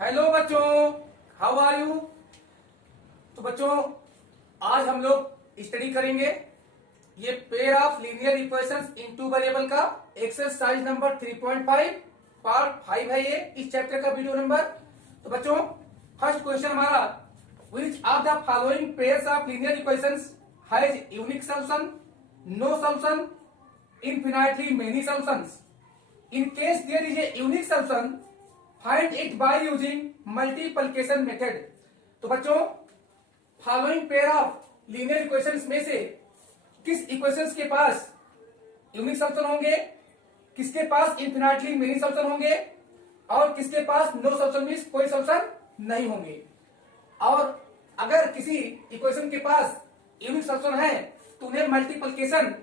Hello बच्चों, how are you. तो बच्चों आज हम लोग स्टडी करेंगे ये pair of linear equations in two variable का एक्सरसाइज नंबर 3.5 पार्ट 5 है ये इस चैप्टर का वीडियो नंबर। तो बच्चों फर्स्ट क्वेश्चन हमारा, which of the following pairs of linear equations has unique solution, no solution, infinitely many solutions. In case there is a unique solution, find it by using multiplication method. तो बच्चों following pair of linear equations में से किस equations के पास unique solution होंगे, किसके पास infinitely many solution होंगे और किसके पास नो सॉल्यूशन मींस कोई सॉल्यूशन नहीं होंगे। और अगर किसी इक्वेशन के पास यूनिक सॉल्यूशन है तो उन्हें मल्टीप्लिकेशन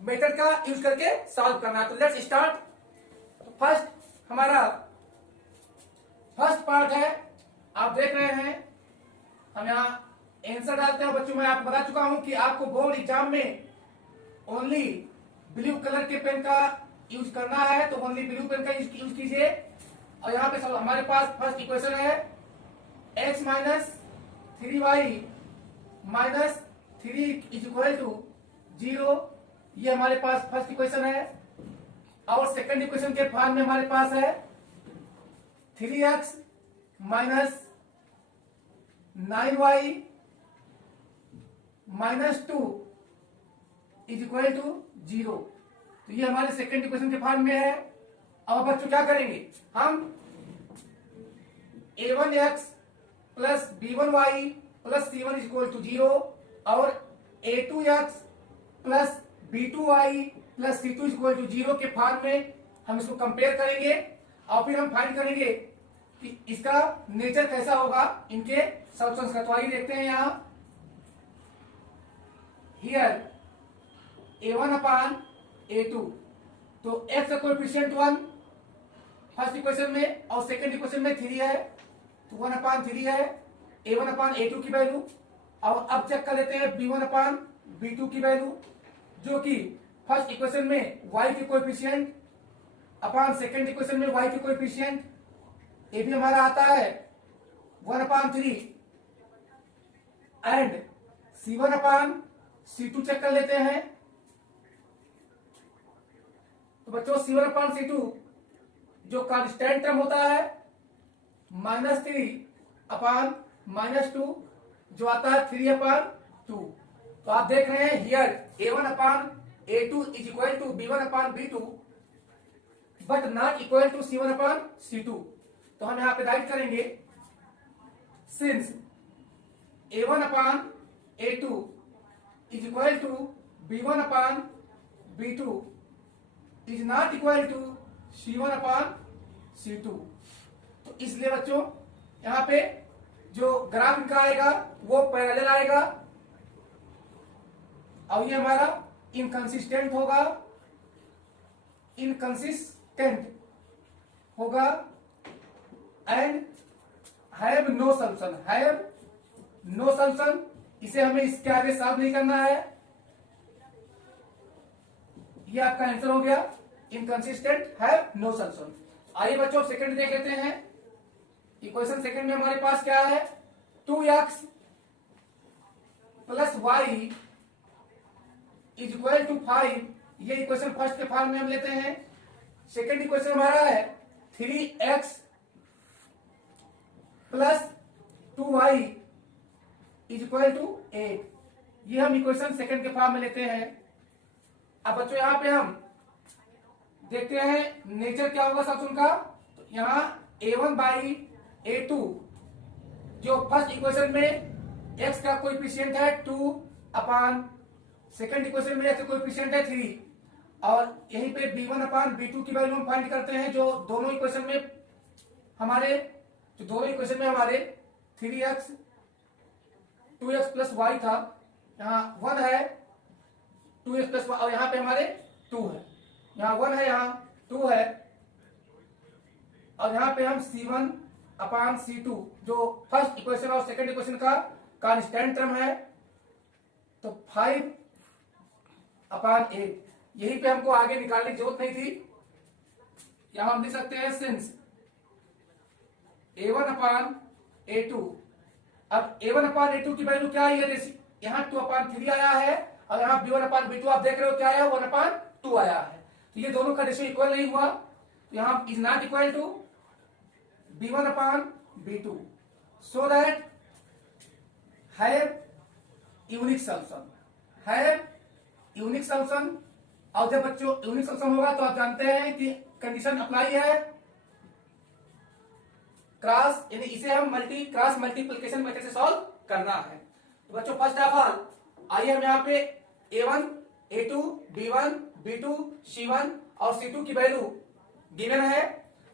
मेथड का यूज करके सॉल्व करना है। तो लेट्स स्टार्ट। तो फर्स्ट हमारा फर्स्ट पार्ट है, आप देख रहे हैं हम यहाँ आंसर डालते हैं। बच्चों मैं आपको बता चुका हूं कि आपको बोर्ड एग्जाम में ओनली ब्लू कलर के पेन का यूज करना है, तो ओनली ब्लू पेन का यूज कीजिए। और यहाँ पे हमारे पास फर्स्ट इक्वेशन है x minus 3y minus 3 is equal to 0। ये हमारे पास फर्स्ट इक्वेशन है। और सेकंड इक्वेशन के फॉर्म में हमारे पास है 3x minus 9y minus 2 is equal to 0। तो ये हमारे सेकंड इक्वेशन के फॉर्म में है। अब बच्चों क्या करेंगे, हम a1x plus b1y plus c1 is equal to 0 और a2x plus b2y plus c2 is equal to 0 के फॉर्म में हम इसको कंपेयर करेंगे और फिर हम फाइंड करेंगे कि इसका नेचर कैसा होगा इनके सॉल्यूशंस का। तो आइए देखते हैं यहाँ हियर a1 अपान a2, तो x का कोएफिशिएंट 1 फर्स्ट इक्वेशन में और सेकंड इक्वेशन में 3 है, तो 1 अपान 3 है a1 अपान a2 की वैल्यू। और अब चेक कर लेते हैं b1 अपान b2 की वैल्यू, जो कि फर्स्ट इक्वेशन में y के कोएफिशिएंट अपान सेकंड इक्वेशन में y के कोएफिशिएंट, ये भी हमारा आता है 1 अपान 3 and c1 upon c2 check कर लेते हैं। तो बच्चों c1 अपान c2 जो कांस्टेंट टर्म होता है माइनस 3 अपान माइनस 2 जो आता है 3 अपान 2। तो आप देख रहे हैं here a1 upon a2 is equal to b1 upon b2 but not equal to c1 upon c2। तो हम यहां पे राइट करेंगे since a1 upon a2 is equal to b1 upon b2 is not equal to c1 upon c2। तो इसलिए बच्चों यहां पे जो ग्राफ इनका आएगा वो पैरेलल आएगा और ये हमारा इनकंसिस्टेंट होगा, इनकंसिस्टेंट होगा and have no solution, have no solution. इसे हमें इसके आगे सॉल्व नहीं करना है। ये आपका आंसर हो गया, इनकंसिस्टेंट हैव नो सॉल्यूशन। आइए बच्चों सेकंड देख लेते हैं। इक्वेशन सेकंड में हमारे पास क्या है, 2x plus y is equal to 5। ये इक्वेशन फर्स्ट के फॉर्म में हम लेते हैं। सेकंड इक्वेशन हमारा है 3x plus 2y is equal to 8। ये हम इक्वेशन सेकंड के फॉर्म में लेते हैं। अब बच्चों यहां पे हम देखते हैं नेचर क्या होगा सॉल्यूशन का। तो यहां a1 बाई a2 जो फर्स्ट इक्वेशन में x का कोएफिशिएंट है 2 अपान सेकंड इक्वेशन में x का कोएफिशिएंट है 3 और यहीं पे b1 अपान b2 की वैल्यू हम फाइंड करते हैं। जो दोनों इक्वेशन में हमारे 3x 2x प्लस y था, यहाँ 1 है 2x प्लस y और यहाँ पे हमारे 2 है, यहाँ 1 है यहाँ 2 है और यहाँ पे हम c1 अपान c2 जो फर्स्ट इक्वेशन और सेकंड इक्वेशन का कांस्टेंट टर्म है, तो 5 अपान 8। यहीं पे हमको आगे निकालने की जरूरत नहीं थी। यहां हम लिख सकते हैं सिंस A1 अपान A2। अब A1 अपान A2 की वैल्यू क्या है, यहाँ 2 अपान 3 आया है, और यहाँ B1 अपान B2 आप देख रहे हो क्या आया, 1 अपान 2 आया है। तो ये दोनों का रेशियो इक्वल नहीं हुआ, तो यहाँ is not equal to B1 upon B2, so that have unique solution, have unique solution. और जब बच्चों यूनिक सॉल्यूशन होगा तो आप जानते हैं कि कंडीशन अप्लाई है क्रॉस, यानी इसे हम क्रॉस मल्टीप्लिकेशन मेथड से सॉल्व करना है। तो बच्चों फर्स्ट ऑफ ऑल आइए हम यहाँ पे A1, A2, B1, B2, C1 और C2 की वैल्यू गिवन है।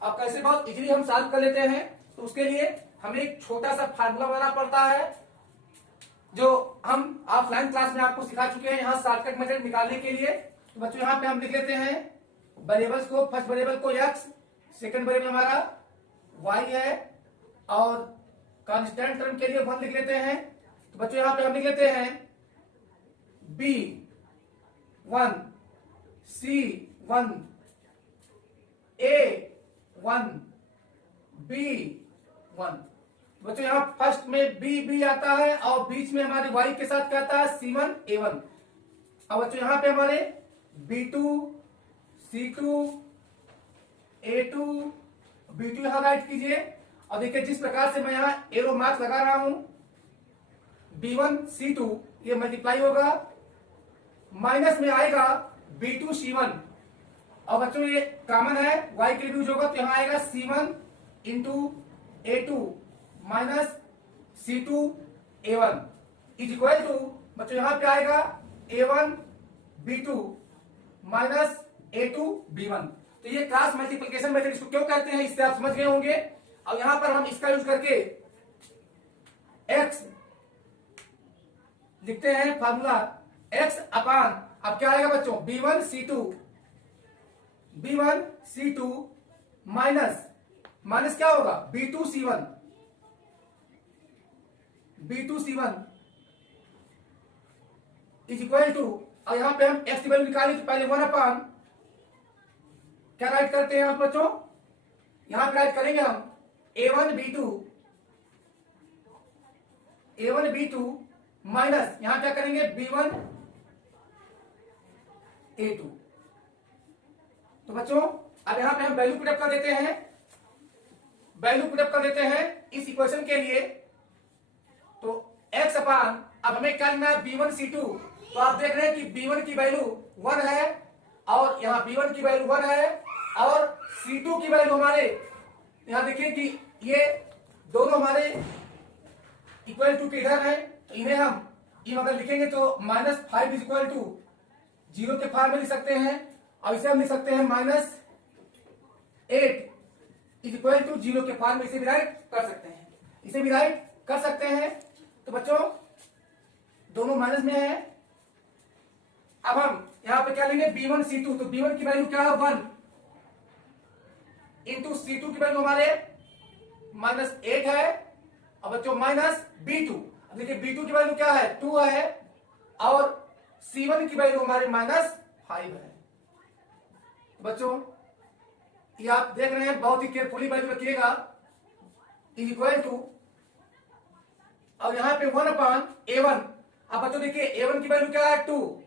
अब कैसे बहुत इजीली हम सॉल्व कर लेते हैं, तो उसके लिए हमें एक छोटा सा फार्मूला बनाना पड़ता है जो हम ऑफलाइन क्लास में आपको सिखा चुके हैं, यहाँ शॉर्टकट मेथड निकालने के लिए। तो बच्चों यहाँ पे हम लिख लेते हैं वेरिएबल्स को, फर्स्ट वेरिएबल को x, सेकंड वेरिएबल हमारा y है, और कांस्टेंट टर्म के लिए 1 लिख लेते हैं। तो बच्चों यहाँ पे हम लिख लेते हैं B1, C1, A1, B1। बच्चों यहाँ फर्स्ट में B आता है, और बीच में हमारे y के साथ क्या आता है, C1, A1। अब बच्चों यहाँ पे हमारे B2, C2, A2, B2 यहाँ राइट कीजिए, और देखिए जिस प्रकार से मैं यहाँ एरो मार्क लगा रहा हूं, B1 C2 ये मल्टीप्लाई होगा, माइनस में आएगा B2 C1, और बच्चों ये कॉमन है y के यूज होगा, तो यहाँ आएगा C1 into A2 minus C2 A1 is equal to, बच्चों यहाँ पे आएगा A1 B2 minus A2 B1। तो ये क्रॉस मल्टीप्लिकेशन मेथड इसको क्यों कहते हैं, इससे आप समझ गए होंगे। अब यहां पर हम इसका यूज करके x लिखते हैं, फार्मूला x अपान, अब क्या आएगा बच्चों, B1 C2 माइनस क्या होगा, B2 C1 is equal to, और यहां पे हम x की वैल्यू निकाली, तो पहले 1 अपान क्या राइट करते हैं आप बच्चों, यहां पे राइट करेंगे हम A1 B2 माइनस यहां क्या करेंगे B1 A2। तो बच्चों अब यहां पे हम वैल्यू पुटअप कर देते हैं इस इक्वेशन के लिए। तो x अपान, अब हमें क्या लेना है B1 C2, तो आप देख रहे हैं कि B1 की वैल्यू 1 है, और यहाँ B1 की वैल्यू 1 है, और C2 की वैल्यू हमारे यहाँ देखिए कि ये दोनों हमारे इक्वल टू के इधर है, तो इन्हें हम ये अगर लिखेंगे तो -5 इज इक्वल टू 0 के फॉर्म में लिख सकते हैं, और इसे हम लिख सकते हैं -8 इज इक्वल टू 0 के फॉर्म में इसे भी राइट कर सकते हैं, तो बच्चों दोनों माइनस में है। अब हम यहां पे क्या लेंगे B1 C2, तो B1 की वैल्यू क्या है 1 इंटू C2 की वैल्यू हमारे -8 है, और बच्चों माइनस B2, अब देखिए B2 की वैल्यू क्या है 2 है, और C1 की वैल्यू हमारे -5 है। बच्चों ये आप देख रहे हैं, बहुत ही केयरफुली वैल्यू रखिएगा, इज इक्वल टू, और यहां पे 1 अपान A1। अब बच्चों देखिए A1 की वैल्यू क्या है 2,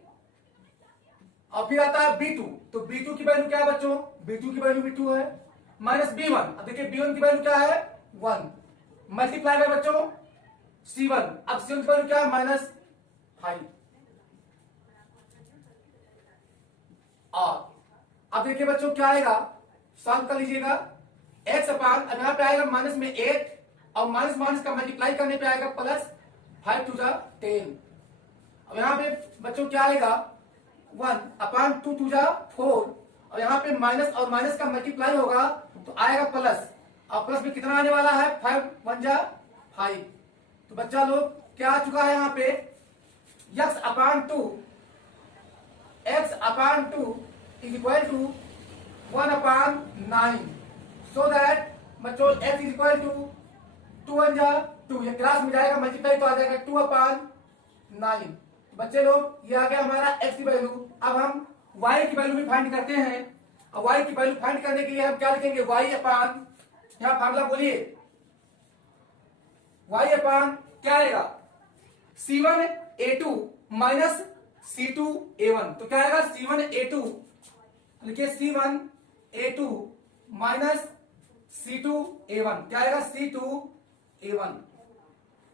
और फिर आता है B2, तो B2 की वैल्यू क्या है बच्चों, B2 की वैल्यू भी 2 है, माइनस B1, अब देखिए B1 की वैल्यू क्या है 1, मल्टीप्लाई बाय बच्चों C1, अब C1 की वैल्यू क्या है -5। और अब देखिए बच्चों क्या आएगा, सॉल्व कर लीजिएगा, x अपान, अब यहां पे आएगा माइनस में 8, और माइनस का मल्टीप्लाई करने पे आएगा +5 टू 10। अब यहां पे बच्चों क्या आएगा 1 अपान 2 टू 4, और यहां पे माइनस और माइनस का मल्टीप्लाई होगा तो आएगा प्लस, और प्लस में कितना आने वाला है 5 1 5। तो बच्चा लोग क्या आ चुका है यहाँ पे x upon 2 is equal to 1 upon 9, so that बच्चों x इज इक्वल टू 2 1 2, ये क्लास में जाएगा मल्टीप्लाई तो आ जाएगा 2 अपान 9। बच्चे लोग ये आ गया हमारा x की वैल्यू। अब हम y की वैल्यू भी फाइंड करते हैं, और y की वैल्यू फाइंड करने के लिए हम क्या लिखेंगे y अपान, यहाँ फार्मूला बोलिए y अपान क्या आएगा C1A2 माइनस C2A1। तो क्या आएगा C1A2, लिखिए C1A2 माइनस C2A1, क्या आएगा C2A1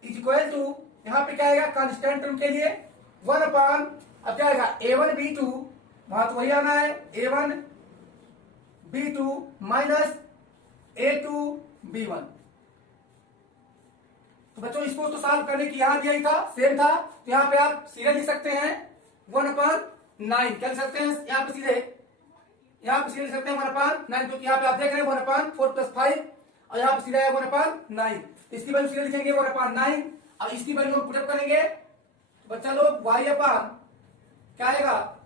इज इक्वल टू, यहां पे क्या आएगा कांस्टेंट टर्म के लिए 1 अपान, अब क्या आएगा A1B2, वहां तो वही आना है A1B2 माइनस A2B1। तो बच्चों इसको तो सॉल्व करने की यहां दिया ही था, सेम था, तो यहां पे आप सीधे लिख सकते हैं 1/9, क्या लिख सकते हैं यहां पे सीधे, लिख सकते हैं 1/9, क्योंकि यहाँ पे आप देख रहे हैं 1/4 + 5 और यहाँ पे सीधा है 1/9, तो इसकी वैल्यू सीधे लिखेंगे 1/9। अब इसकी वैल्यू हम पुटअप करेंगे, बच्चा लोग y अपान क्या आएगा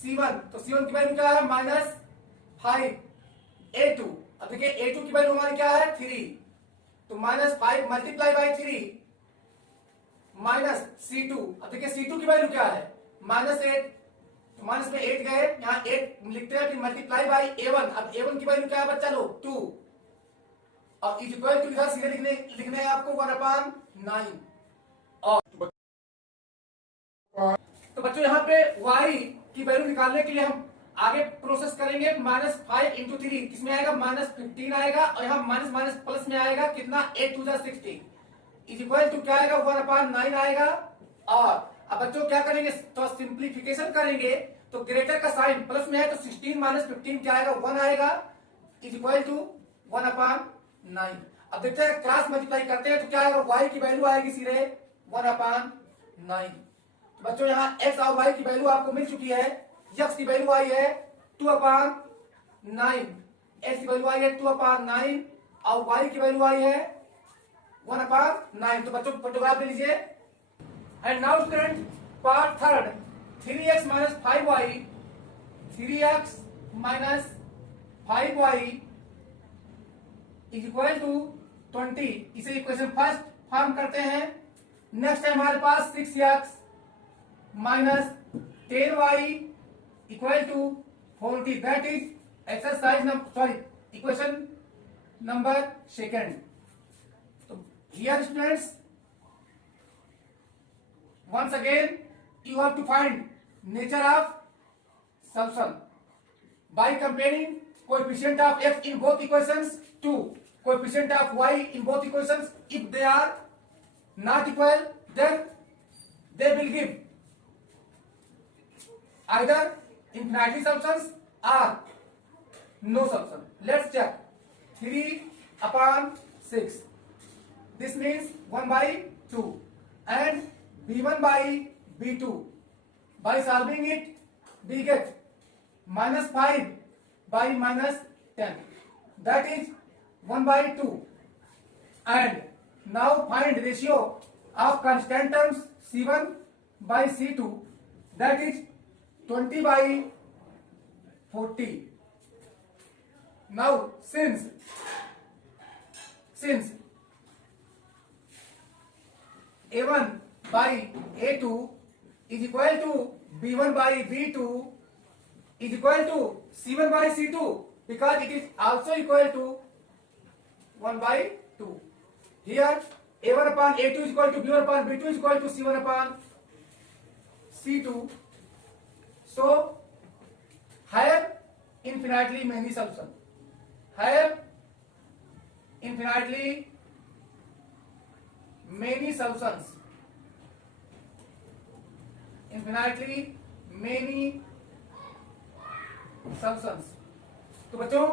C1, तो C1 की वैल्यू क्या है -5A2। अब देखिए A2 की वैल्यू हमारी क्या है 3, तो -5 मल्टीप्लाई बाई 3 माइनस C2। अब देखिए C2 की वैल्यू क्या है -8, तो माइनस में 8 गए, यहाँ 8 लिखते हैं, फिर मल्टीप्लाई बाई A1। अब A1 की वैल्यू क्या है बच्चा लोग 2, और इज इक्वल टू इधर सीधे लिखने हैं आपको 1/9। और तो बच्चों यहाँ पे y की वैल्यू निकालने के लिए हम आगे प्रोसेस करेंगे, -5 × 3 किसमें आएगा -15 आएगा, और यहाँ माइनस माइनस प्लस में आएगा कितना 8 × 16 इज इक्वल टू क्या आएगा 1/9 आएगा। और अब बच्चों क्या करेंगे, तो सिंप्लीफिकेशन करेंगे, तो ग्रेटर का साइन प्लस में है, तो 16 - 15 क्या आएगा 1 आएगा इज इक्वल टू 1/9। अब देखते हैं क्रॉस मल्टीप्लाई करते हैं, तो क्या आएगा y की वैल्यू आएगी सीधे 1/9। तो बच्चों यहाँ x और y की वैल्यू आपको मिल चुकी है, x की वैल्यू आई है 2/9, x की वैल्यू आई है 2/9 और y की वैल्यू आई है 1/9। तो बच्चों फोटोग्राफ ले लीजिए। And now student part third, 3x - 5y, 3x - 5y is equal to 20, इसे इक्वेशन फर्स्ट फॉर्म करते हैं। नेक्स्ट है हमारे पास 6x - 10y equal to 40, that is exercise equation number second. तो here students once again you have to find nature of solution by comparing coefficient of x in both equations to coefficient of y in both equations. If they are not equal, then they will give either infinitely solutions or no solution. Let's check 3/6, this means 1/2 and B1/B2. By solving it, we get -5 by -10. That is 1/2. And now find ratio of constant terms C1/C2. That is 20/40. Now since A1/A2 is equal to B1/B2 is equal to C1/C2, because it is also equal to 1/2. Here A1/A2 is equal to B1/B2 is equal to C1/C2. So have infinitely many solutions. Have infinitely many solutions. Infinitely many solutions. तो बच्चों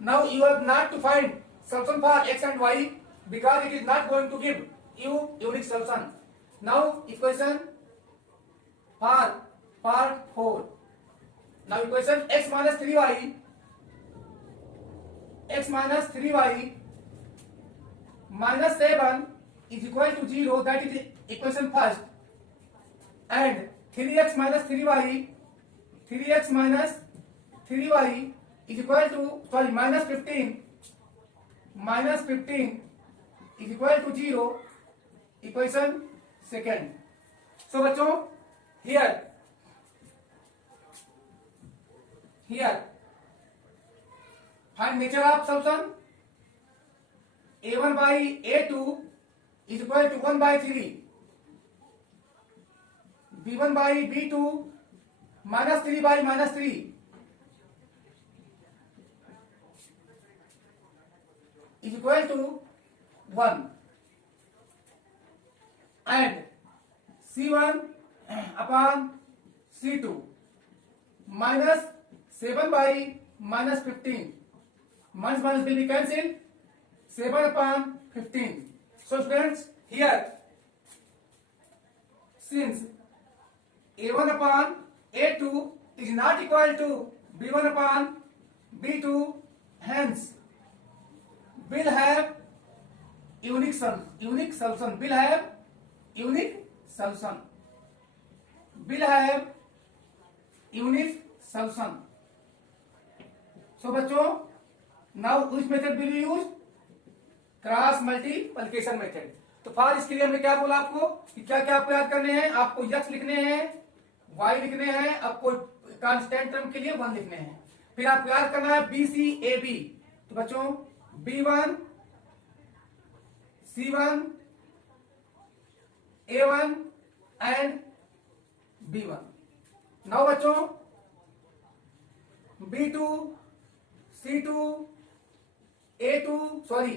now you have not to find solution for x and y, because it is not going to give you unique solution. Now equation for part 4. Now equation x - 3y -7 is equal to 0, that is equation first. And 3x - 3y is equal to -15 is equal to 0, equation second. So बच्चों here find nature of solution. A1/A2 is equal to 1/3 b1/b2 minus 3/-3 is equal to 1 and C1 upon C2 minus 7/-15 minus minus will be cancelled 7/15. So students, here since A1 upon A2 is not equal to B1 upon B2, hence will have unique solution. Will have unique solution. Will have unique solution. So बच्चों, now which method will you use? Cross multiplication method. तो for इसके लिए हमने क्या बोला आपको कि क्या क्या आपको याद करने हैं. आपको x लिखने हैं, y लिखने हैं, आपको कांस्टेंट टर्म के लिए 1 लिखने हैं. फिर आपको याद करना है BCAB. तो बच्चों B1 C1 A1 and B1. Now बच्चों B2 C2 A2, सॉरी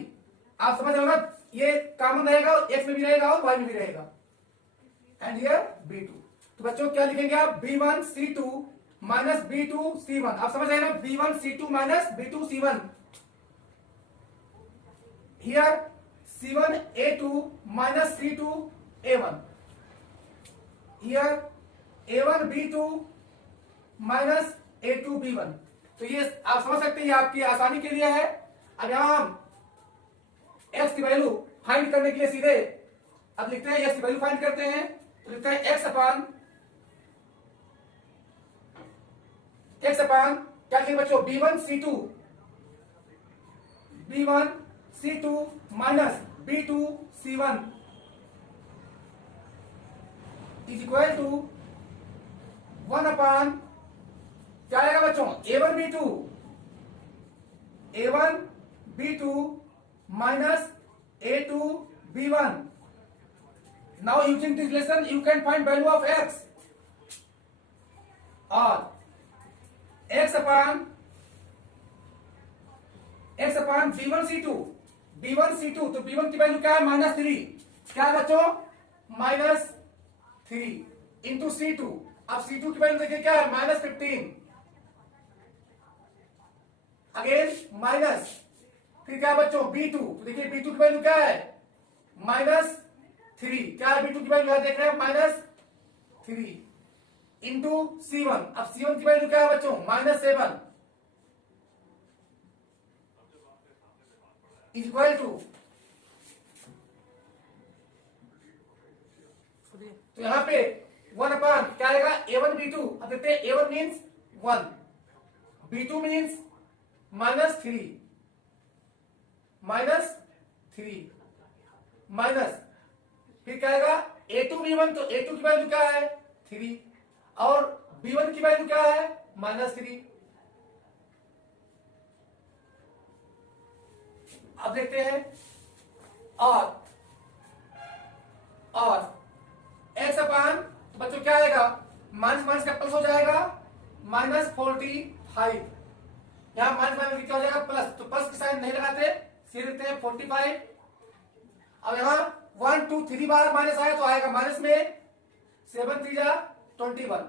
आप समझ रहे हो ना, ये कॉमन रहेगा, x में भी रहेगा और y में भी रहेगा. And here B2. तो बच्चों क्या लिखेंगे आप? B1 C2 minus B2 C1. आप समझ रहे हैं ना, B1 C2 minus B2 C1. Here C1 A2 minus C2 A1. Here A1 B2 minus A2 B1. तो ये आप समझ सकते हैं, ये आपकी आसानी के लिए है. अब यहां हम x की वैल्यू फाइंड करने के लिए सीधे अब लिखते हैं, x की वैल्यू फाइंड करते हैं. तो लिखते हैं x अपान क्या लिखेंगे बच्चों? B1 C2 minus B2 C1 is equal to 1 upon क्या आएगा बच्चों? A1 B2 minus A2 B1. Now using this relation you can find value of x और x अपान B1 C2. तो B1 की वैल्यू क्या है? -3. क्या है बच्चों? -3 इंटू C2. अब C2 की वैल्यू देखिए क्या है? -15. अगेन माइनस, फिर क्या है बच्चों? B2. तो देखिए B2 की वैल्यू क्या है? -3. क्या है B2 की वैल्यू? देख रहे हैं -3 इंटू C1. अब C1 की वैल्यू क्या है बच्चों? -7 इज इक्वल टू, तो यहां पे 1 अपान क्या आएगा? A1 B2. अब देखते हैं A1 means 1, B2 means -3 minus फिर क्या आएगा? A2 B1. तो A2 की वैल्यू क्या है? 3 और B1 की वैल्यू क्या है? -3. अब देखते हैं और x अपान, तो बच्चों क्या आएगा? माइनस माइनस का प्लस हो जाएगा, -45. यहां माइनस माइनस क्या हो जाएगा? प्लस. तो प्लस की साइन नहीं लगाते, सीधे लिखते हैं 45. अब यहां 1 2 3 बार माइनस आया तो आएगा माइनस में 7 3 जा 21.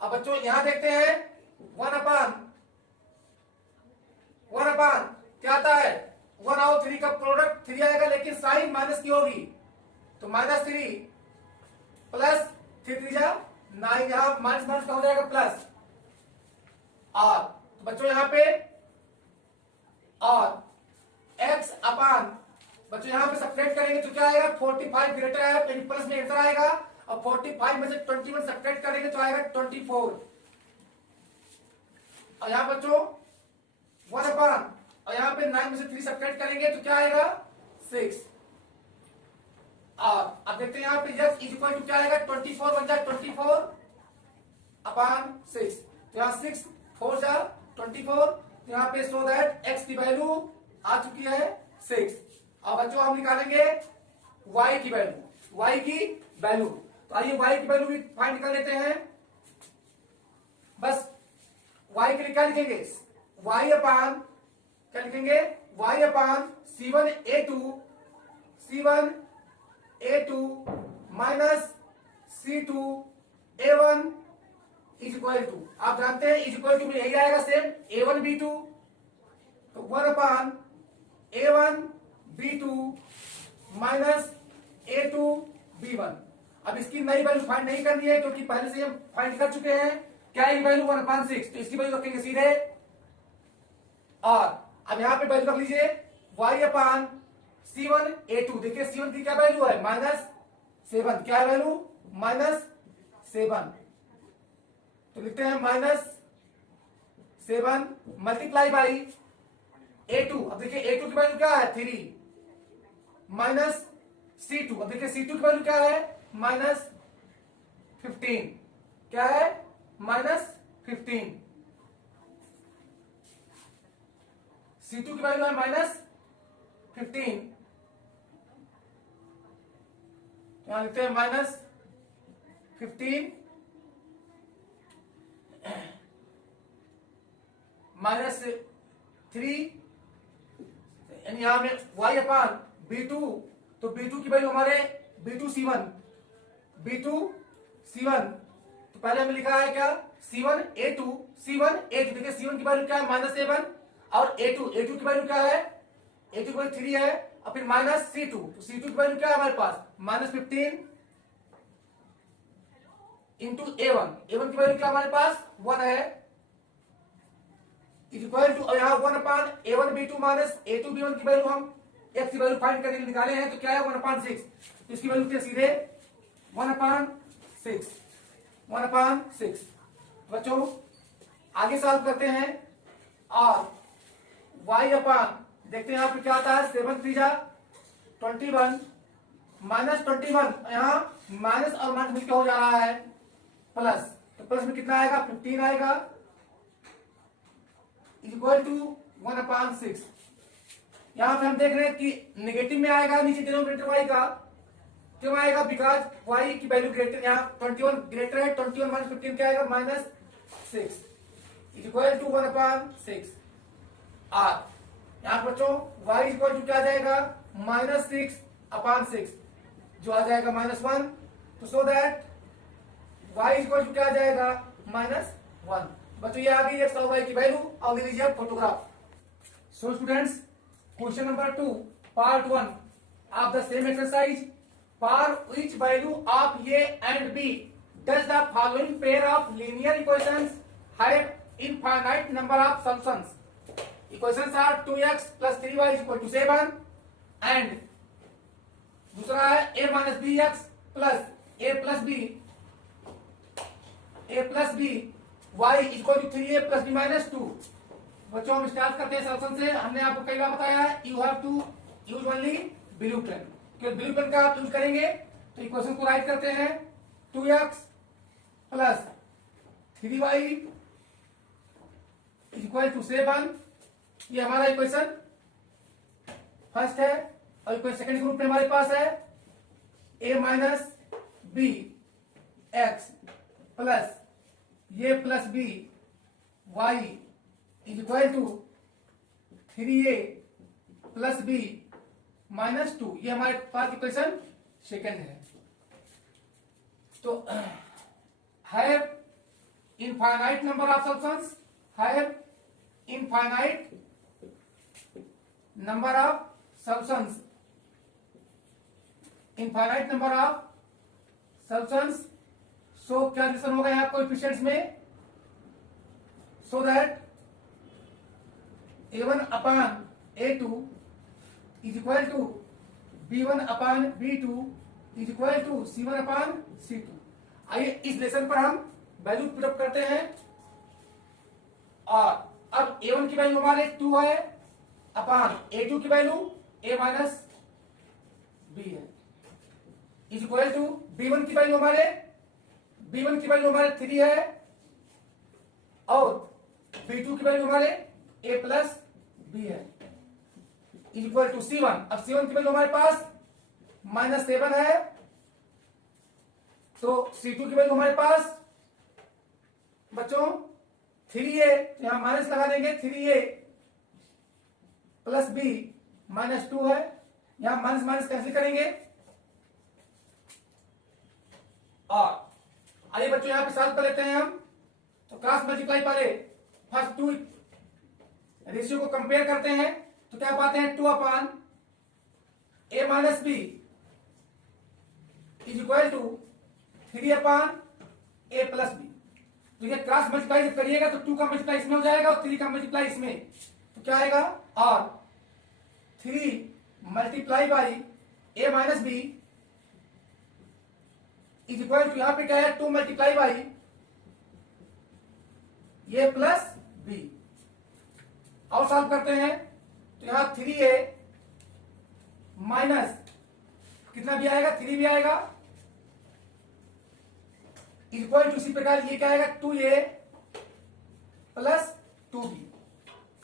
अब बच्चों यहां देखते हैं 1 अपान क्या आता है? 1 और 3 का प्रोडक्ट 3 आएगा, लेकिन साइन माइनस की होगी. तो -3 प्लस 3 3 जा 9. यहां माइनस माइनस का हो जाएगा प्लस. और तो बच्चों यहां पे और x अपान, बच्चों यहां पे सब्ट्रैक्ट करेंगे तो क्या आएगा? 45 ग्रेटर है, यानी प्लस में आंसर आएगा. और 45 में से 21 सब्ट्रैक्ट करेंगे तो आएगा 24. और यहां बच्चों 1 अपान और यहां पे 9 में से 3 सब्ट्रैक्ट करेंगे तो क्या आएगा? 6. और अब देखते हैं यहां पे x इज इक्वल टू क्या आएगा? 24 बन जाए 24 अपान 6. तो यहां 6 4 जा 24. तो यहां पे सो दैट x की वैल्यू आ चुकी है 6. अब बच्चों हम निकालेंगे y की वैल्यू। तो आइए y की वैल्यू भी फाइंड कर लेते हैं। बस y के लिए क्या लिखेंगे, y अपान क्या लिखेंगे, y upon C1A2 minus C2A1 is equal to, आप जानते हैं इज इक्वल टू में यही आएगा सेम A1B2, तो 1 अपान A1B2 माइनस A2B1। अब इसकी नई वैल्यू फाइंड नहीं करनी है क्योंकि पहले से हम फाइंड कर चुके हैं। क्या है वैल्यू 1/6, तो इसकी वैल्यू रखेंगे सीधे। और अब यहां पे वैल्यू रख लीजिए y अपान C1A2। देखिए C1 की क्या वैल्यू है, -7। क्या है वैल्यू, -7। तो लिखते हैं -7 मल्टीप्लाई बाई A2। अब देखिए A2 की वैल्यू क्या है, 3 माइनस C2। अब देखिए C2 की वैल्यू क्या है, -15। क्या है, -15। C2 की वैल्यू है -15। यहां लिखते हैं -15 -3, यानी यहां में y अपान B2। तो B2 की वैल्यू हमारे B2C1। तो पहले हमने लिखा है क्या, C1A2। देखिए C1 की वैल्यू क्या है, -7। और A2 की वैल्यू क्या है, A2 की वैल्यू 3 है। और फिर माइनस C2, तो C2 की वैल्यू क्या है हमारे पास, -15 इंटू A1। A1 की वैल्यू क्या हमारे पास 1 है, इज इक्वल टू, और यहाँ 1 अपान A1B2 माइनस A2B1 की वैल्यू हम x की वैल्यू फाइंड करके निकाले हैं, तो क्या है 1/6। तो इसकी वैल्यू क्या, सीधे 1/6। बच्चों आगे सॉल्व करते हैं। और y अपान देखते हैं यहाँ पे क्या आता है, 7 3 21 -21। यहाँ माइनस और माइनस मिलकर हो जा रहा है प्लस, तो प्लस में कितना आएगा, 15 आएगा, इज इक्वल टू 1/6। यहां पे हम देख रहे हैं कि नेगेटिव में आएगा नीचे डिनोमिनेटर y का, क्यों आएगा, बिकॉज y की वैल्यू ग्रेटर, यहाँ 21 ग्रेटर है, 21 माइनस 15 क्या आएगा, -6 इज इक्वल टू 1/6। और यहाँ बच्चों y इज इक्वल टू क्या आ जाएगा, -6/6, जो आ जाएगा -1। तो so that y is equal to क्या आ जाएगा, -1। बच्चों ये आ गई x और y की वैल्यू। और ले लीजिए photograph. So students, question number 2 part 1 of the same exercise, for which value of a and b does the following pair of linear equations have infinite number of solutions? Equations are 2x plus 3y is equal to 7 and दूसरा है a minus bx plus a plus b y is equal to 3a plus b minus 2। बच्चों हम start करते हैं solution से। हमने आपको कई बार बताया है, you have to use only blue pen, क्योंकि ब्लू पेन का आप यूज करेंगे तो इक्वेशन को राइट करते हैं 2x plus 3y is equal to 7। ये हमारा इक्वेशन फर्स्ट है। और इक्वेशन सेकंड ग्रुप में हमारे पास है a minus b x plus ये plus b y is equal to 3a plus b minus 2। ये हमारे पास इक्वेशन सेकंड है। तो have infinite number of solutions, have infinite number of solutions, infinite number of solutions. So क्या relation होगा यहाँ coefficients में, so that a1 upon a2 is equal to b1 upon b2 is equal to c1 upon c2। आइए इस lesson पर हम value put up करते हैं। और अब a1 की वैल्यू हमारे 2 है अपान a2 की वैल्यू a माइनस b है, इज इक्वल टू b1 की वैल्यू हमारे 3 है और b2 की वैल्यू हमारे a प्लस b है, इज इक्वल टू c1। अब c1 की वैल्यू हमारे पास माइनस 7 है, तो C2 की वैल्यू हमारे पास बच्चों 3a, यहां माइनस लगा देंगे, 3a प्लस b माइनस 2 है, यहां माइनस माइनस कैंसिल करेंगे। और आइए बच्चों यहां पे सॉल्व कर लेते हैं हम। तो क्रॉस मल्टीप्लाई पहले फर्स्ट टू रेशियो को कंपेयर करते हैं, तो क्या पाते हैं 2 अपान a minus b is equal to 3 upon a plus b. तो ये क्रॉस मल्टीप्लाई जब करिएगा तो 2 का मल्टीप्लाई इसमें हो जाएगा और 3 का मल्टीप्लाई इसमें, तो क्या आएगा, और 3 multiply by a minus b is equal to, यहां पे क्या है 2 मल्टीप्लाई बाई ये प्लस बी। और सॉल्व करते हैं तो यहां 3a माइनस कितना भी आएगा, 3 भी आएगा, इक्वल टू इसी प्रकार ये क्या आएगा 2a प्लस 2b।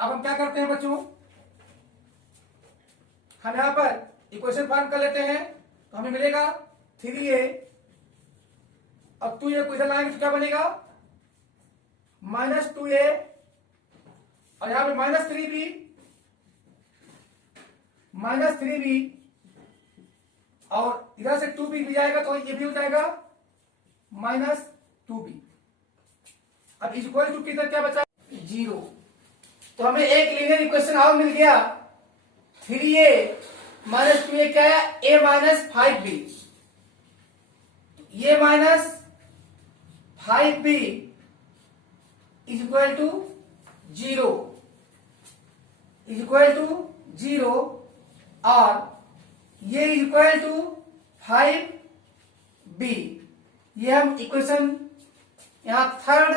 अब हम क्या करते हैं बच्चों, हम यहां पर इक्वेशन फॉर्म कर लेते हैं, तो हमें मिलेगा 3a और 2a को इधर लाएंगे तो क्या बनेगा माइनस 2a, और यहां पे माइनस 3b, माइनस 3b, और इधर से 2b भी जाएगा तो ये भी हो जाएगा माइनस 2b। अब इक्वल टू किधर क्या बचा 0। तो हमें एक लीनियर इक्वेशन और मिल गया, 3a माइनस 2a क्या है a माइनस 5b, ये minus 5b is equal to 0, is equal to 0, और ये इज इक्वल टू 5b। ये हम इक्वेशन यहां थर्ड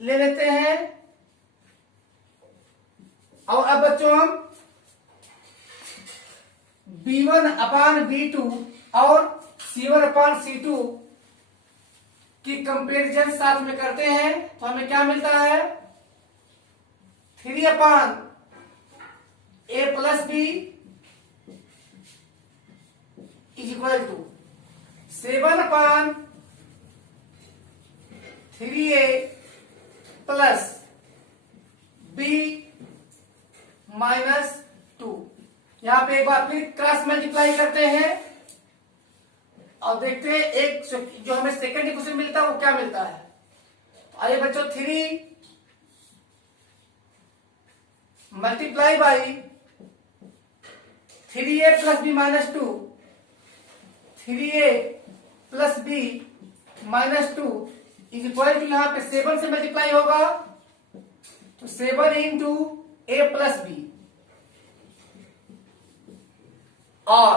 ले लेते हैं। और अब बच्चों हम b1 अपान b2 और c1 अपान c2 की कंपेरिजन साथ में करते हैं, तो हमें क्या मिलता है 3 upon a plus b is equal to 7 upon 3a plus b minus 2। यहां पे एक बार फिर क्रॉस मल्टीप्लाई करते हैं और देखते हैं एक जो हमें सेकंड इक्वेशन मिलता है वो क्या मिलता है। आइए बच्चों 3 multiply by 3a plus b minus 2, 3a plus b minus 2 is equal to, यहां पे 7 से मल्टीप्लाई होगा तो 7 इंटू a प्लस बी, और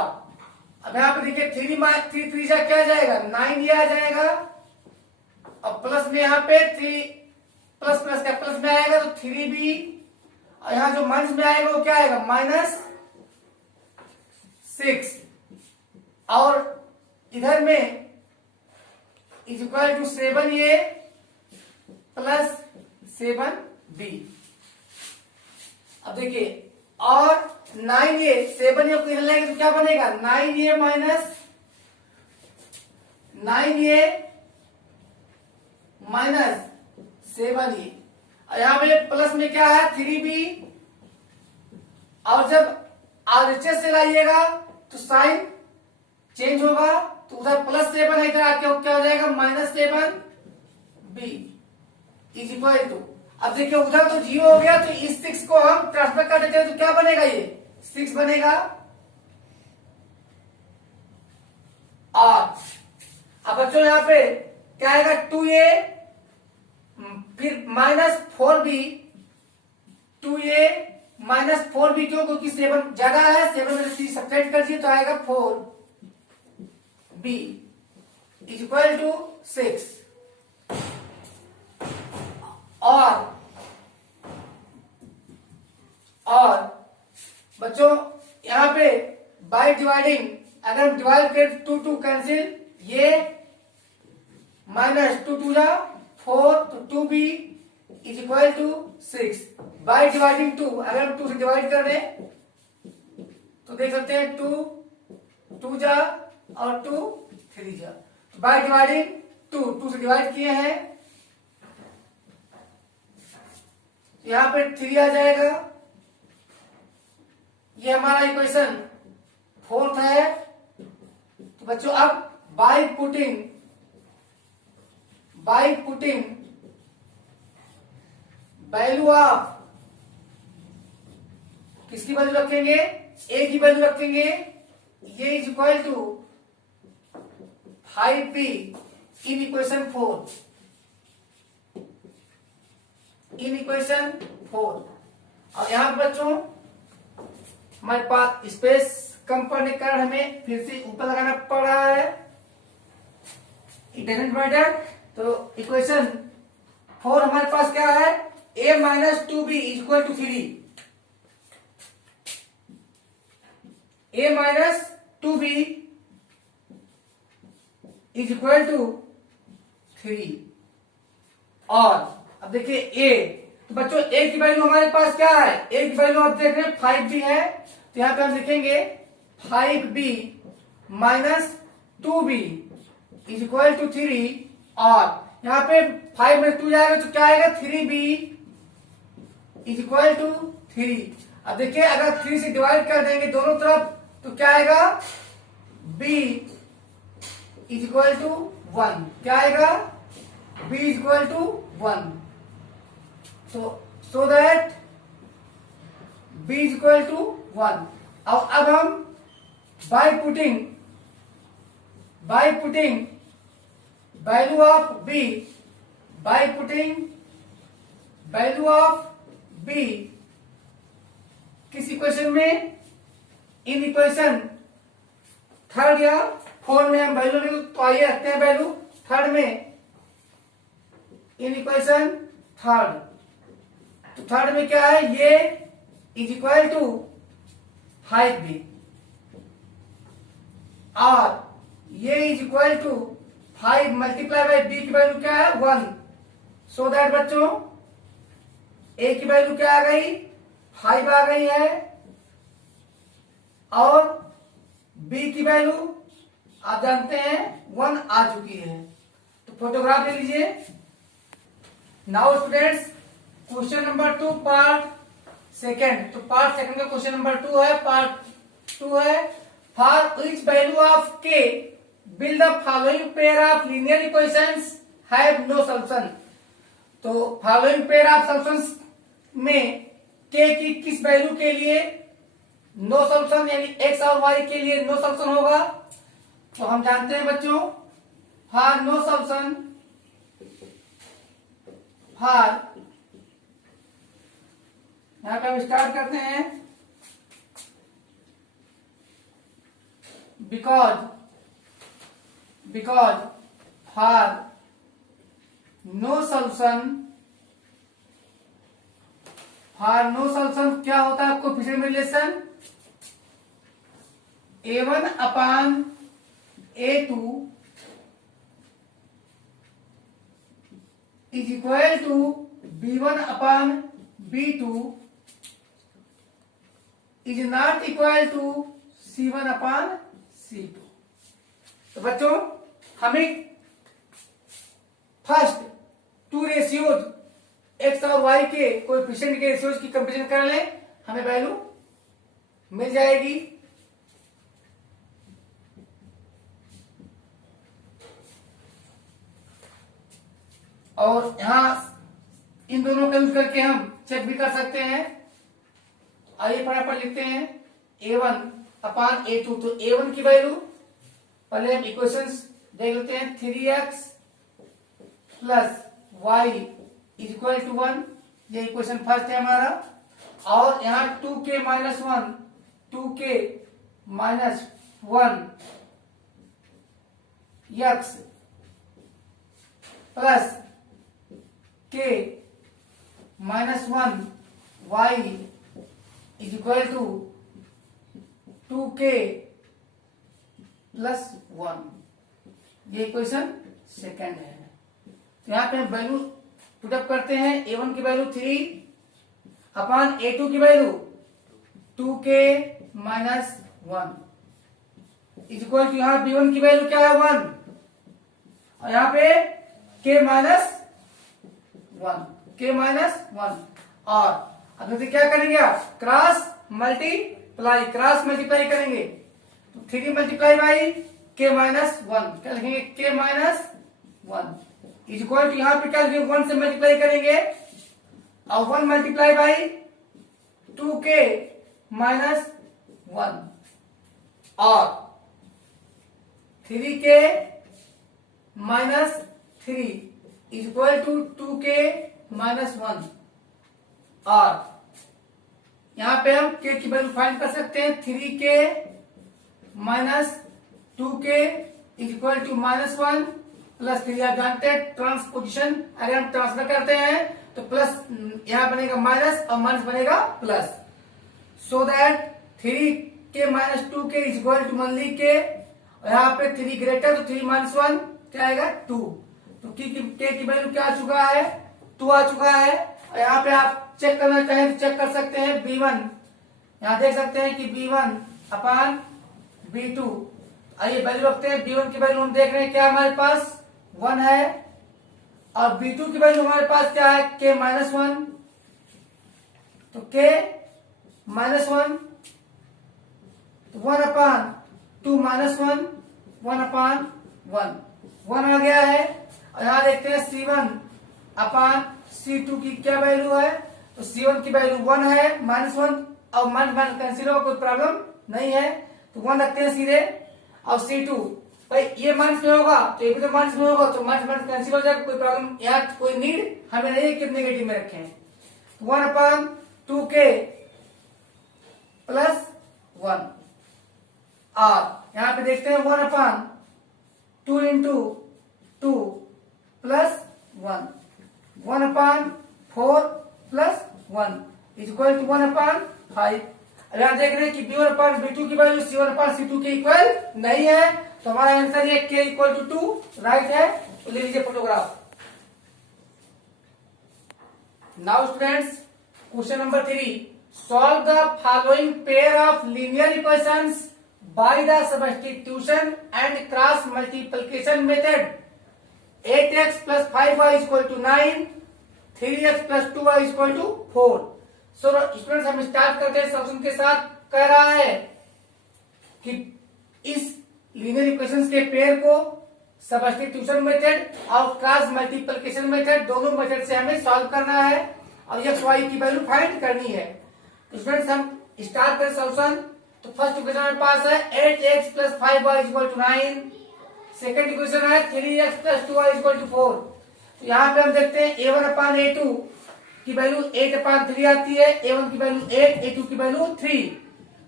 अब यहां पे देखिए 3 जा क्या जाएगा 9 ये आ जाएगा, और प्लस में यहां पे 3 प्लस प्लस का प्लस में आएगा तो 3b, और यहां जो माइनस में आएगा वो क्या आएगा माइनस 6, और इधर में is equal to 7a plus 7b। अब देखिए और 9a 7a को इधर लाएंगे तो क्या बनेगा 9a minus 9a minus 7a, और यहां पे प्लस में क्या है 3b, और जब RHS से लाइएगा तो साइन चेंज होगा, तो उधर प्लस 7 है, इधर आके क्या हो जाएगा minus 7b is equal to, अब देखिए उधर तो 0 हो गया तो इस 6 को हम ट्रांसफर कर देते हैं तो क्या बनेगा ये 6 बनेगा। और अब बच्चों यहां पे क्या आएगा 2a फिर minus 4b, 2a minus 4b, क्यों क्योंकि 7 ज्यादा है, 7 में से सब्ट्रैक्ट कर दिए तो आएगा 4b इज इक्वल टू 6। और बच्चों यहां पे बाय डिवाइडिंग अगर हम डिवाइड करें 2 कैंसिल, ये माइनस 2 जा 4 तो 2b is equal to 6 by dividing 2, अगर हम 2 से डिवाइड कर दें तो देख सकते हैं 2 2 जा और 2 3 जा, बाय डिवाइडिंग 2 से डिवाइड किए हैं, यहां पे 3 आ जाएगा। ये हमारा इक्वेशन फोर्थ है। तो बच्चों अब बाय पुटिंग वैल्यू ऑफ, किसकी वैल्यू रखेंगे, ए की वैल्यू रखेंगे, ये is equal to 5b in equation 4, और यहां पर बच्चों हमारे पास स्पेस कम पड़ने के कारण हमें फिर से ऊपर लगाना पड़ रहा है, इट डजंट मैटर। तो इक्वेशन 4 हमारे पास क्या है, a minus 2b is equal to 3, a minus 2b is equal to 3। और अब देखिए a, तो बच्चों a की वैल्यू हमारे पास क्या है, a की वैल्यू आप देख रहे हैं 5b है, तो यहां पे हम लिखेंगे 5b minus 2b is equal to 3, और यहां पे 5 में 2 जाएगा तो क्या आएगा, 3b इज इक्वल टू 3। अब देखिए अगर 3 से डिवाइड कर देंगे दोनों तरफ तो क्या आएगा, b इज इक्वल टू 1, क्या आएगा, b is equal to 1। So that b is equal to 1। और अब हम by putting value of b किस इक्वेशन में, इन इक्वेशन 3 या 4 में हम वैल्यू तो आइए रखते हैं वैल्यू 3 में, इन इक्वेशन 3, तो 3 में क्या है, ये इज इक्वल टू 5b और ये is equal to 5 multiply by b की वैल्यू क्या है, 1। सो दैट बच्चों a की वैल्यू क्या आ गई, 5 आ गई है, और b की वैल्यू आप जानते हैं 1 आ चुकी है। तो फोटोग्राफ ले लीजिए। Now students question number 2 part second, तो पार्ट सेकेंड का क्वेश्चन नंबर 2 है, पार्ट 2 है, for which value of k will the following pair of linear equations have no solution। तो following pair of solutions में k की किस value के लिए नो सॉल्यूशन, यानी x और y के लिए नो सॉल्यूशन होगा। तो हम जानते हैं बच्चों, फॉर नो सॉल्यूशन, यहां पे हम स्टार्ट करते हैं, बिकॉज फॉर नो सॉल्यूशन क्या होता है, आपको फिर relation a1 upon a2 is equal to b1 upon b2 is not equal to c1 upon c2। तो बच्चों हमें फर्स्ट 2 रेशियोज x और y के कोएफिशिएंट के रेशियोज की कंपेरिजन कर लें, हमें वैल्यू मिल जाएगी। और यहां इन दोनों का यूज करके हम चेक भी कर सकते हैं। आइए फटाफट लिखते हैं a1 अपान a2। तो a1 की वैल्यू पहले हम इक्वेशंस देख लेते हैं, 3x plus y is equal to 1, ये इक्वेशन फर्स्ट है हमारा। और यहां 2k minus 1 x plus k minus 1 y is equal to 2k plus 1, ये इक्वेशन सेकेंड है। तो यहां पे हम वैल्यू पुटअप करते हैं, a1 की वैल्यू 3 अपान a2 की value 2k minus 1 is equal to, यहाँ b1 की वैल्यू क्या है 1, और यहाँ पे k माइनस 1, और अब देखिए क्या करेंगे आप, क्रॉस मल्टीप्लाई करेंगे, तो 3 मल्टीप्लाई बाई k माइनस 1, क्या लिखेंगे k minus 1 is equal to, यहाँ पे क्या लिखेंगे 1 से मल्टीप्लाई करेंगे, और 1 मल्टीप्लाई बाई 2k माइनस 1, और 3k minus 3 is equal to 2k minus 1, और यहां पे हम k की वैल्यू फाइंड कर सकते हैं, 3k minus 2k is equal to minus 1 plus 3, आप जानते हैं ट्रांसपोजिशन, अगर हम ट्रांसफर करते हैं तो प्लस यहां बनेगा माइनस और माइनस बनेगा plus, so that 3k minus 2k is equal to only k, और यहाँ पे 3 ग्रेटर, तो 3 माइनस 1 क्या आएगा 2, तो k की वैल्यू क्या आ चुका है 2 आ चुका है, और यहाँ पे आप चेक करना चाहें तो चेक कर सकते हैं b1, यहाँ देख सकते हैं कि b1 अपान b2, आइए वैल्यू रखते हैं, b1 की वैल्यू हम देख रहे हैं क्या हमारे पास 1 है, और b2 की वैल्यू हमारे पास क्या है k माइनस 1, तो k माइनस 1, तो 1 अपान 2 माइनस 1 अपान 1 आ गया है, और यहाँ देखते हैं c1 अपान c2 की क्या वैल्यू है, तो c1 की वैल्यू 1 है, माइनस 1 और माइनस कैंसिल होगा, कोई प्रॉब्लम नहीं है, तो 1 रखते हैं सीधे, और c2 भाई ये माइनस में होगा तो ये भी तो माइनस में होगा, तो माइनस माइनस कैंसिल हो जाएगा, कोई प्रॉब्लम यहाँ कोई नीड हमें नहीं है कि नेगेटिव में रखें, 1 अपान 2k प्लस 1, और यहाँ पे देखते हैं 1 upon 2 into 2 plus 1 upon 4 plus 1 is equal to 1 upon 5, अब यहाँ देख रहे हैं कि b1 अपान b2 की वैल्यू c1 अपान c2 के इक्वल नहीं है, तो हमारा आंसर ये k इक्वल टू 2 राइट है, तो ले लीजिए photograph. Now students, question number 3, solve the following pair of linear equations by the substitution and cross multiplication method, 8x plus 5y is equal to 9, 3x plus 2y is equal to 4। So students हम start करते हैं solution के साथ, कह रहा है कि इस लीनियर इक्वेशंस के पेयर को सब्स्टिट्यूशन मेथड और क्रॉस मल्टीप्लिकेशन मेथड, दोनों मेथड से हमें सॉल्व करना है और एक्स वाई की वैल्यू फाइंड करनी है। तो स्टूडेंट्स हम स्टार्ट करें सॉल्यूशन, तो फर्स्ट इक्वेशन हमारे पास है 8x plus 5y equal to 9, second equation है 3x plus 2y equal to 4। तो यहाँ पे हम देखते हैं a1 अपान a2 की वैल्यू 8 अपान 3 आती है, a1 की वैल्यू 8, a2 की वैल्यू 3,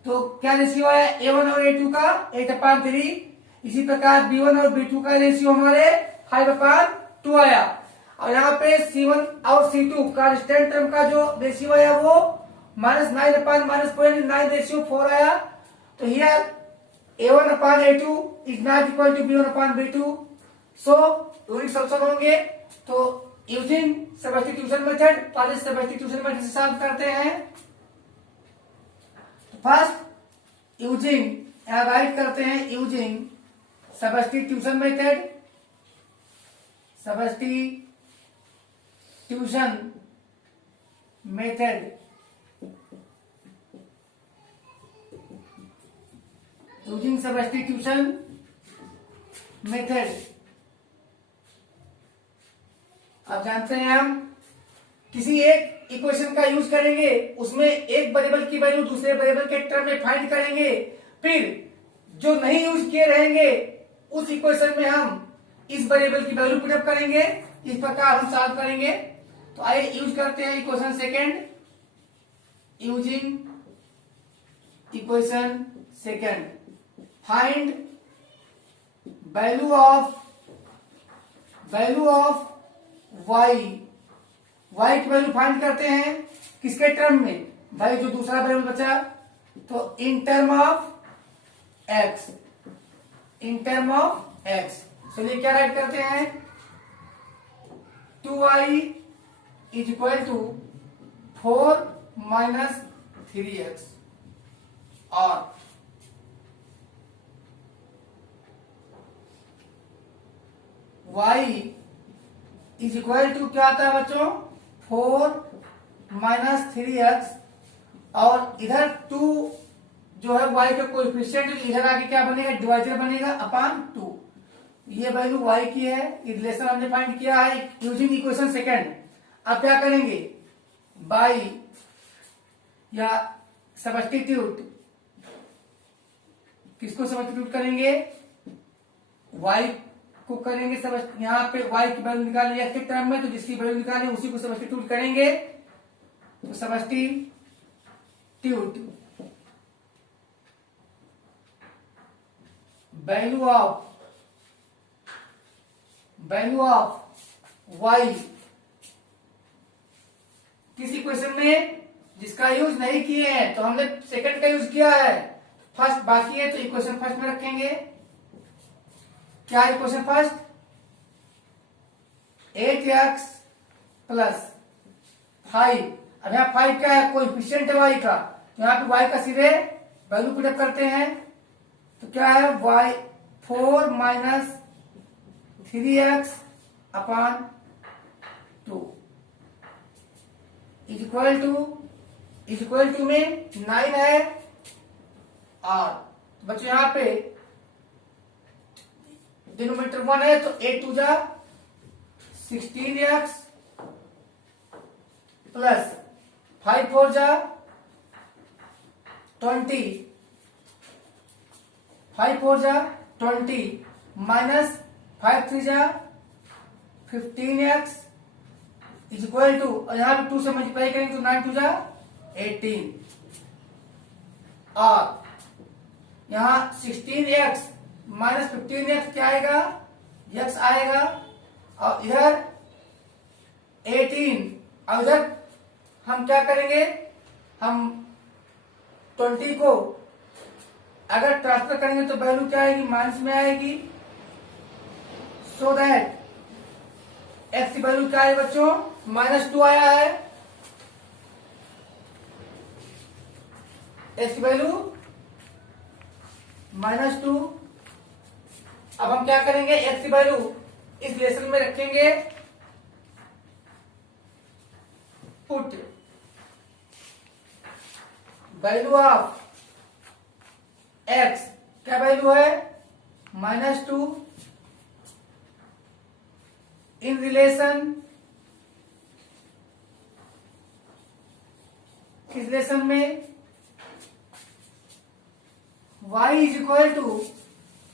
तो क्या रेशियो है a1 और a2 का 8 अपान 3, इसी प्रकार b1 और b2 का रेशियो हमारे 5 अपान 2 आया, और यहाँ पे c1 और c2 कांस्टेंट टर्म का जो रेशियो है वो -9 अपान -0.9 रेशियो 4 आया, तो here a1 upon a2 is not equal to b1 upon b2, so unit solution होंगे। तो यूजिंग सब्स्टिट्यूशन मेथड, पहले सब्स्टिट्यूशन मेथड से सॉल्व करते हैं। फर्स्ट यूजिंग राइट करते हैं using substitution method, substitution method using substitution method. आप जानते हैं हम किसी एक इक्वेशन का यूज करेंगे, उसमें एक वेरिएबल की वैल्यू दूसरे वेरिएबल के टर्म में फाइंड करेंगे, फिर जो नहीं यूज किए रहेंगे उस इक्वेशन में हम इस वेरिएबल की वैल्यू पुटअप करेंगे, इस प्रकार हम सॉल्व करेंगे। तो आइए यूज करते हैं equation second, using equation second, find value of y, y की वैल्यू फाइंड करते हैं किसके टर्म में, भाई जो दूसरा वेरिएबल बचा, तो in term of x, in term of x। चलिए क्या राइट करते हैं, 2y is equal to 4 minus 3x, और y इज इक्वल टू क्या आता है बच्चों 4 माइनस 3x और इधर 2 जो है y का कोएफिशिएंट इधर आके क्या बनेगा डिवाइजर बनेगा अपान 2। ये वैल्यू y की है, ये रिलेशन हमने फाइंड किया है यूजिंग इक्वेशन सेकंड। अब क्या करेंगे बाई या सब्स्टिट्यूट, किसको सब्स्टिट्यूट करेंगे y को करेंगे सब, यहाँ पे y की वैल्यू निकाली एक्स के टर्म में, तो जिसकी वैल्यू निकाली उसी को सब्स्टिट्यूट करेंगे। तो सब्स्टिट्यूट वैल्यू ऑफ y किस इक्वेशन में जिसका यूज नहीं किए हैं, तो हमने सेकंड का यूज किया है, फर्स्ट बाकी है तो इक्वेशन फर्स्ट में रखेंगे। क्या इक्वेशन फर्स्ट 8x प्लस 5। अब यहाँ 5 क्या है कोएफिशिएंट है y का, तो यहाँ पे y का सीधे वैल्यू पुट अप करते हैं। तो क्या है y 4 minus 3x upon 2 is equal to में 9 है। और बच्चों यहाँ पे डिनोमिनेटर 1 है तो 8 2 जा 16x प्लस 5 4 जा 20, 5 4 जा 20 माइनस 5 3 जा 15x इज इक्वल टू, और यहां पे 2 से मल्टीप्लाई करेंगे तो 9 2 जा 18 और यहां 16x माइनस 15x क्या आएगा x आएगा और इधर 18 और इधर हम क्या करेंगे हम 20 को अगर ट्रांसफर करेंगे तो वैल्यू क्या आएगी माइनस में आएगी। सो दैट x की वैल्यू क्या है बच्चों -2 आया है, x की वैल्यू -2। अब हम क्या करेंगे x की वैल्यू इस रिलेशन में रखेंगे, पुट वैल्यू ऑफ x क्या वैल्यू है -2 इन रिलेशन, इस रिलेशन में y is equal to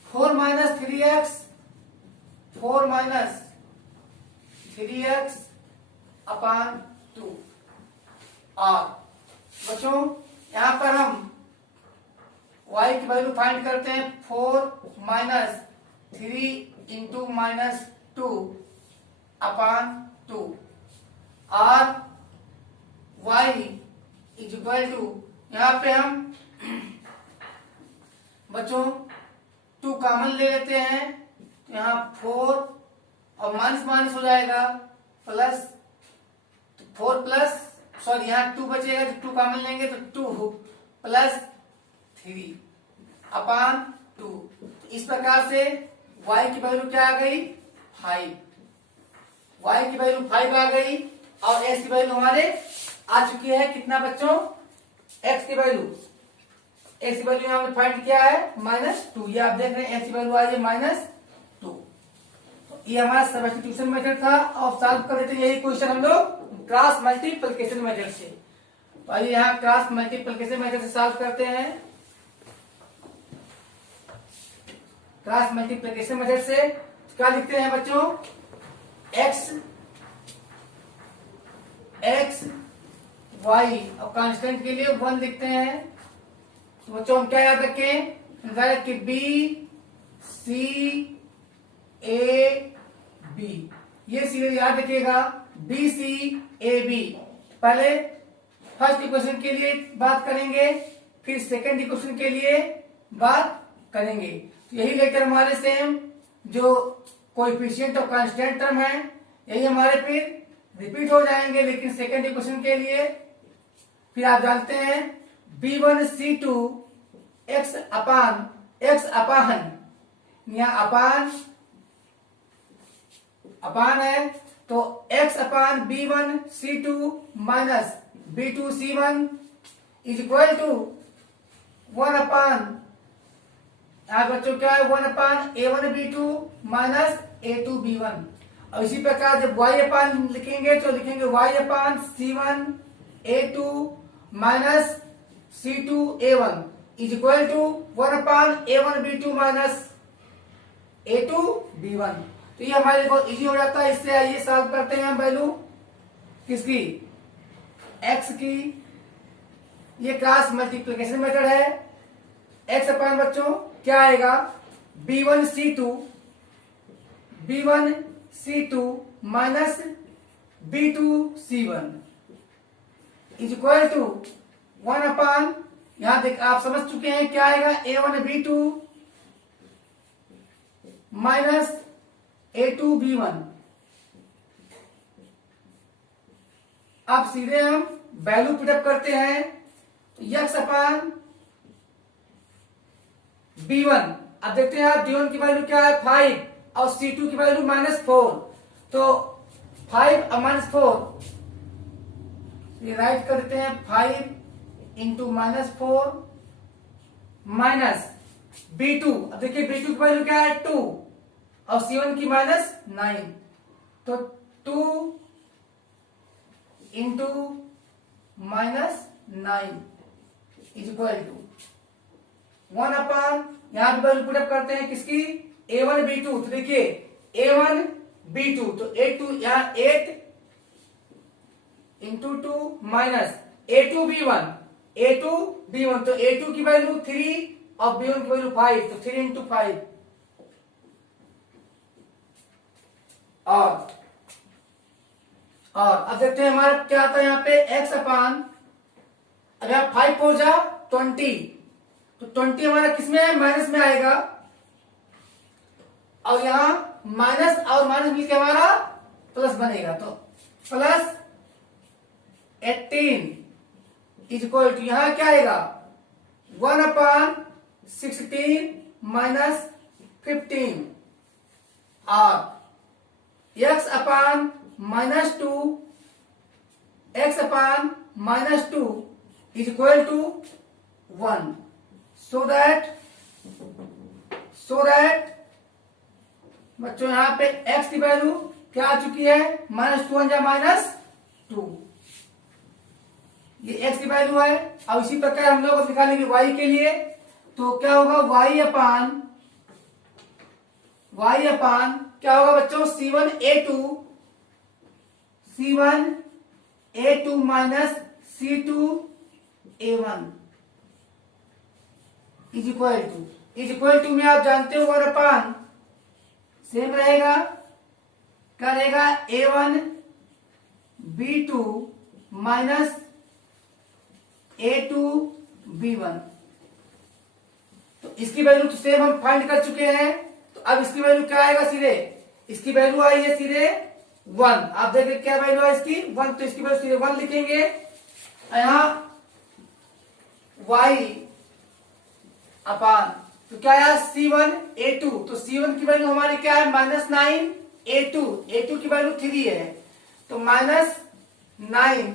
4 minus 3x upon 2। और बच्चों यहां पर हम y की वैल्यू फाइंड करते हैं 4 माइनस 3 इंटू -2 अपान 2 और y इज इक्वल टू, यहां पे हम बच्चों 2 कॉमन ले लेते हैं तो यहां 4 और माइनस माइनस हो जाएगा प्लस 4 प्लस सॉरी यहां 2 बचेगा तो 2 कॉमन लेंगे तो 2 प्लस 3 अपान 2। इस प्रकार से y की वैल्यू क्या आ गई 5, y की वैल्यू 5 आ गई और x की वैल्यू हमारे आ चुकी है कितना बच्चों x की वैल्यू यहां पे फाइंड किया है -2। ये आप देख रहे हैं x की वैल्यू आई है -2। ये हमारा सब्स्टिट्यूशन मेथड था और सॉल्व कर देते हैं यही क्वेश्चन हम लोग क्रॉस मल्टीप्लिकेशन मेथड से। तो आइए यहाँ क्रॉस मल्टीप्लिकेशन मेथड से सॉल्व करते हैं। क्रॉस मल्टीप्लिकेशन मेथड से क्या लिखते हैं बच्चों x y और कांस्टेंट के लिए 1 लिखते हैं। तो बच्चों हम क्या याद रखें कि b c a b, ये सीरियल याद रखिएगा b c a b। पहले फर्स्ट इक्वेशन के लिए बात करेंगे फिर सेकंड इक्वेशन के लिए बात करेंगे। तो यही लेकर हमारे सेम जो कोएफिशिएंट और कांस्टेंट टर्म है यही हमारे फिर रिपीट हो जाएंगे, लेकिन सेकंड इक्वेशन के लिए फिर आप जानते हैं b1c2 x अपान यहाँ अपान अपान है, तो x upon B1C2 minus B2C1 is equal to 1 upon, यहाँ बच्चों क्या है, 1 अपान A1B2 माइनस A2B1। और इसी प्रकार जब y अपान लिखेंगे तो लिखेंगे y upon C1 A2 minus C2 A1 is equal to 1 upon A1B2 minus A2B1। तो ये हमारे लिए बहुत इजी हो जाता है। इससे आइए सॉल्व करते हैं हम वैल्यू किसकी, x की। ये क्रॉस मल्टीप्लिकेशन मेथड है। x अपान बच्चों क्या आएगा, B1C2 minus B2C1 is equal to 1 upon, यहां देख आप समझ चुके हैं क्या आएगा, A1B2 माइनस A2B1। अब सीधे हम वैल्यू पुटअप करते हैं, तो x अपान B1, अब देखते हैं आप B1 की वैल्यू क्या है 5 और C2 की वैल्यू -4, तो 5 और -4 ये राइट करते हैं, 5 इंटू -4 माइनस B2, अब देखिए B2 की वैल्यू क्या है 2 और C1 की -9, तो 2 into -9 is equal to 1 upon, यहां भी वैल्यू पुटअप करते हैं किसकी, A1B2, तो देखिए A1B2 तो 8 यहां 8 इंटू 2 माइनस A2B1 तो A2 की वैल्यू 3 और B1 की वैल्यू 5, तो 3 इंटू 5 और अब देखते हैं हमारा क्या आता है यहाँ पे x अपान, अगर 5 हो जा 20, तो 20 हमारा किसमें है, माइनस में आएगा, और यहां माइनस और माइनस मिलकर हमारा प्लस बनेगा, तो प्लस 18 इज इक्वल टू, यहां क्या आएगा 1 अपान 16 माइनस 15 और x upon -2 x upon -2 is equal to 1, so that बच्चों यहां पे x की वैल्यू क्या आ चुकी है, -2 या -2, ये x की वैल्यू है। अब इसी प्रकार हम लोग निकालेंगे y के लिए, तो क्या होगा y अपान क्या होगा बच्चों, C1A2 minus C2A1 is equal to में आप जानते हो 1 अपान सेम रहेगा, क्या रहेगा A1B2 माइनस A2B1, तो इसकी वैल्यू तो सेम हम फाइंड कर चुके हैं, तो अब इसकी वैल्यू क्या आएगा, सीधे इसकी वैल्यू आई है सीधे 1, आप देखें क्या वैल्यू है इसकी 1, तो इसकी वैल्यू सीधे 1 लिखेंगे। यहां y अपान, तो क्या है C1A2, तो C1 की वैल्यू हमारी क्या है -9, A2 की वैल्यू 3 है, तो -9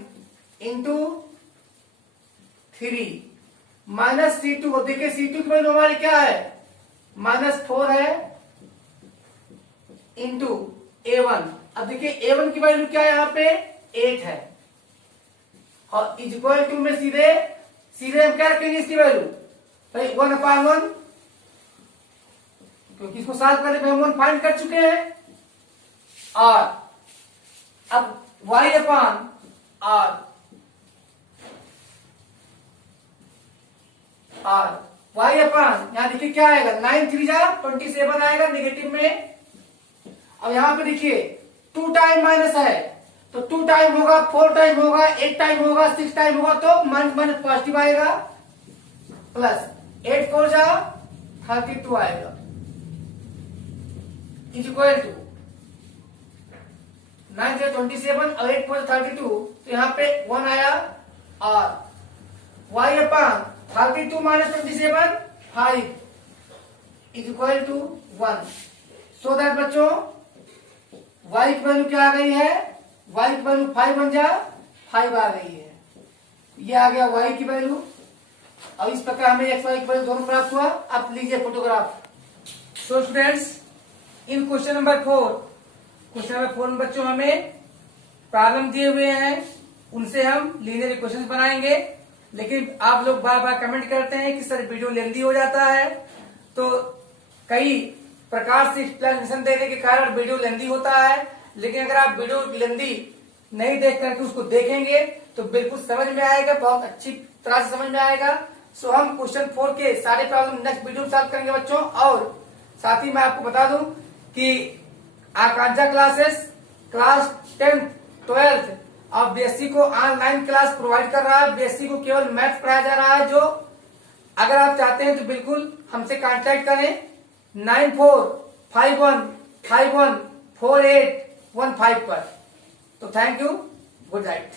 इंटू 3 माइनस C2, देखिए C2 की वैल्यू हमारी क्या है -4 है इंटू A1, अब देखिए A1 की वैल्यू क्या है यहाँ पे 8 है, और इज इक्वल टू में सीधे हम क्या रखेंगे इसकी वैल्यू, भाई 1 अपान 1, क्योंकि इसको सॉल्व करने पे हम 1 फाइंड कर चुके हैं, और अब y अपान y अपान यहां देखिए क्या आएगा, 9 3 जा 27 आएगा नेगेटिव में। अब यहां पे देखिए 2 टाइम माइनस है, तो 2 टाइम होगा, 4 टाइम होगा, 8 टाइम होगा, 6 टाइम होगा, तो माइनस पॉजिटिव आएगा, प्लस 8 4 जा 32 आएगा, इज इक्वल टू 9 से 27 और 8 4 32, तो यहाँ पे 1 आया, और y upon 32 minus 27 5 is equal to 1, so that बच्चों y की वैल्यू क्या आ गई है, y की वैल्यू 5 बन जा 5 आ गई है। ये आ गया y की वैल्यू। अब इस प्रकार हमें x y की वैल्यू दोनों प्राप्त हुआ। अब लीजिए फोटोग्राफ। सो स्टूडेंट्स, इन क्वेश्चन नंबर 4 में बच्चों हमें प्रॉब्लम दिए हुए हैं, उनसे हम लीनियर इक्वेशंस बनाएंगे। लेकिन आप लोग बार बार कमेंट करते हैं कि सर वीडियो लेंदी हो जाता है, तो कई प्रकार से एक्सप्लेनेशन देने के कारण वीडियो लेंदी होता है। लेकिन अगर आप वीडियो लेंदी नहीं देख करके उसको देखेंगे तो बिल्कुल समझ में आएगा, बहुत अच्छी तरह से समझ में आएगा। सो हम क्वेश्चन 4 के सारे प्रॉब्लम नेक्स्ट वीडियो में सॉल्व करेंगे बच्चों। और साथ ही मैं आपको बता दूं कि आकांक्षा क्लासेस क्लास 10th 12th और बीएससी को ऑनलाइन क्लास प्रोवाइड कर रहा है। बीएससी को केवल मैथ्स पढ़ाया जा रहा है। जो अगर आप चाहते हैं तो बिल्कुल हमसे कांटेक्ट करें 9451514815 पर। तो थैंक यू, गुड नाइट।